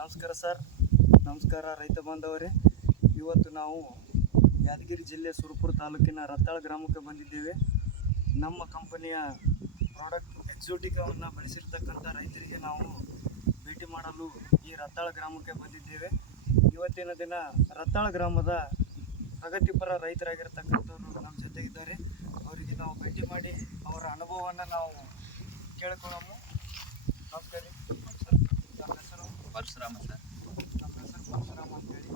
ನಮಸ್ಕಾರ ಸರ್. ನಮಸ್ಕಾರ ರೈತ ಬಾಂಧವರೇ. ಇವತ್ತು ನಾವು ಯಾದಗಿರಿ ಜಿಲ್ಲೆ ಸುರಪುರ ತಾಲೂಕಿನ ರತ್ತಾಳ ಗ್ರಾಮಕ್ಕೆ ಬಂದಿದ್ದೇವೆ. ನಮ್ಮ ಕಂಪನಿಯ ಪ್ರಾಡಕ್ಟ್ ಎಕ್ಸೋಟಿಕಾವನ್ನು ಬಳಸಿರ್ತಕ್ಕಂಥ ರೈತರಿಗೆ ನಾವು ಭೇಟಿ ಮಾಡಲು ಈ ರತ್ತಾಳ ಗ್ರಾಮಕ್ಕೆ ಬಂದಿದ್ದೇವೆ. ಇವತ್ತಿನ ದಿನ ರತ್ತಾಳ ಗ್ರಾಮದ ಪ್ರಗತಿಪರ ರೈತರಾಗಿರ್ತಕ್ಕಂಥವ್ರು ನಮ್ಮ ಜೊತೆಗಿದ್ದಾರೆ. ಅವರಿಗೆ ನಾವು ಭೇಟಿ ಮಾಡಿ ಅವರ ಅನುಭವವನ್ನು ನಾವು ಕೇಳಿಕೊಳ್ಳೋಣ. ನಮಸ್ಕಾರ ರೀ ಸರ್. ನಮ್ಮ ಹೆಸರು ಪರಶುರಾಮ ಸರ್. ನಮ್ಮ ಹೆಸರು ಪರಶುರಾಮ ಅಂತೇಳಿ.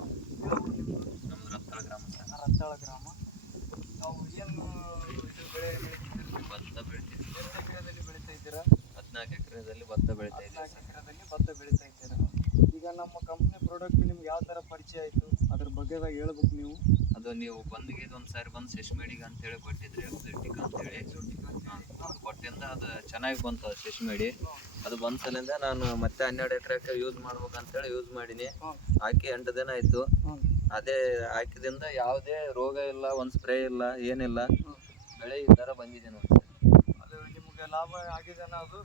ನಮ್ದು ರತ್ತಾಳ ಗ್ರಾಮ ಸರ್. ರತ್ತಾಳ ಗ್ರಾಮ. ನಾವು ಏನು ಇದು ಬೆಳೆ ಬೆಳೀತಿದ್ದೀರಿ? ಭತ್ತ ಬೆಳಿತೀವಿ. ಎಷ್ಟು ಎಕರೆದಲ್ಲಿ ಬೆಳೀತಾ ಇದ್ದೀರಾ? 14 ಎಕರೆದಲ್ಲಿ ಭತ್ತ ಬೆಳಿತಾ ಇದ್ದೀವಿ. 14 ಎಕರೆದಲ್ಲಿ ಭತ್ತ ಬೆಳೀತಾ ಇದ್ದೀರಾ. ಈಗ ನಮ್ಮ ಕಂಪ್ನಿ ಪ್ರಾಡಕ್ಟ್ ನಿಮ್ಗೆ ಯಾವ ಥರ ಪರಿಚಯ ಆಯಿತು ಅದ್ರ ಬಗ್ಗೆದಾಗ ಹೇಳ್ಬೇಕು ನೀವು. ಅದು ನೀವು ಬಂದಿಗೆ ಒಂದು ಸಾರಿ ಬಂದು ಶಶಿಮೇಡಿಗೆ ಅಂತೇಳಿ ಕೊಟ್ಟಿದ್ರಿ, ಎಕ್ಸೋಟಿಕ್ ಅಂತೇಳಿ. ಅದು ಕೊಟ್ಟಿಂದ ಅದು ಚೆನ್ನಾಗಿ ಬಂತು ಅದು ಶಶಿಮೇಡಿ. ಅದು ಬಂದ ಸಲಿಂದ ನಾನು ಮತ್ತೆ 12 ಎಕರೆಗೆ ಯೂಸ್ ಮಾಡ್ಬೇಕಂತೇಳಿ ಯೂಸ್ ಮಾಡೀನಿ. ಹಾಕಿ 8 ದಿನ ಆಯಿತು. ಅದೇ ಹಾಕಿದಿಂದ ಯಾವುದೇ ರೋಗ ಇಲ್ಲ, ಒಂದು ಸ್ಪ್ರೇ ಇಲ್ಲ, ಏನಿಲ್ಲ. ಬೆಳೆ ಈ ಥರ ಬಂದಿದೆ ನೋಡಿ. ಅದು ನಿಮ್ಗೆ ಲಾಭ ಆಗಿದೆನಾ? ಅದು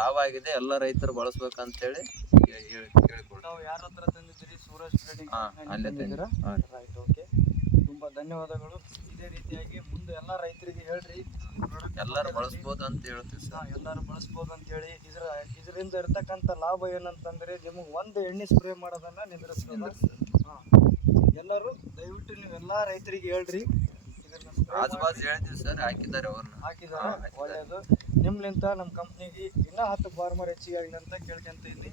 ಲಾಭ ಆಗಿದೆ. ಎಲ್ಲ ರೈತರು ಬಳಸ್ಬೇಕಂತೇಳಿ ಕೇಳಿಕೊಡ್ತೀನಿ. ನಾವು ಯಾರ ಹತ್ರ ತಂದಿದ್ದೀರಿ? ಸೂರಜ್ ಟ್ರೇಡಿಂಗ್ ಅಲ್ಲೇ ತಂದಿದ್ದೀರಾ? Right, okay. ತುಂಬ ಧನ್ಯವಾದಗಳು. ಇದೇ ರೀತಿಯಾಗಿ ಮುಂದೆ ಎಲ್ಲ ರೈತರಿಗೆ ಹೇಳ್ರಿ, ಎಲ್ಲರೂ ಬಳಸ್ಬೋದು ಅಂತ ಹೇಳ್ತೀವಿ ಸರ್. ಎಲ್ಲರೂ ಬಳಸ್ಬೋದು ಅಂತೇಳಿ. ಇದರಿಂದ ಇರ್ತಕ್ಕಂಥ ಲಾಭ ಏನಂತಂದರೆ ನಿಮಗೆ ಒಂದು ಎಣ್ಣೆ ಸ್ಪ್ರೇ ಮಾಡೋದನ್ನು ನಿಂದಿರಿಸ್ತದೆ. ಎಲ್ಲರೂ ದಯವಿಟ್ಟು ನೀವೆಲ್ಲ ರೈತರಿಗೆ ಹೇಳ್ರಿ. ಆಜು ಬಾಜು ಹೇಳ್ತೀವಿ ಸರ್, ಹಾಕಿದ್ದಾರೆ ಅವ್ರನ್ನ. ಹಾಕಿದ್ದಾರೆ, ಒಳ್ಳೆಯದು. ನಿಮ್ಲಿಂತ ನಮ್ಮ ಕಂಪ್ನಿಗೆ ಇನ್ನೂ 10 ಫಾರ್ಮರ್ ಹೆಚ್ಚಿಗೆ ಆಗಲಿ ಅಂತ ಕೇಳ್ಕೊಂತ ಇದ್ದೀನಿ.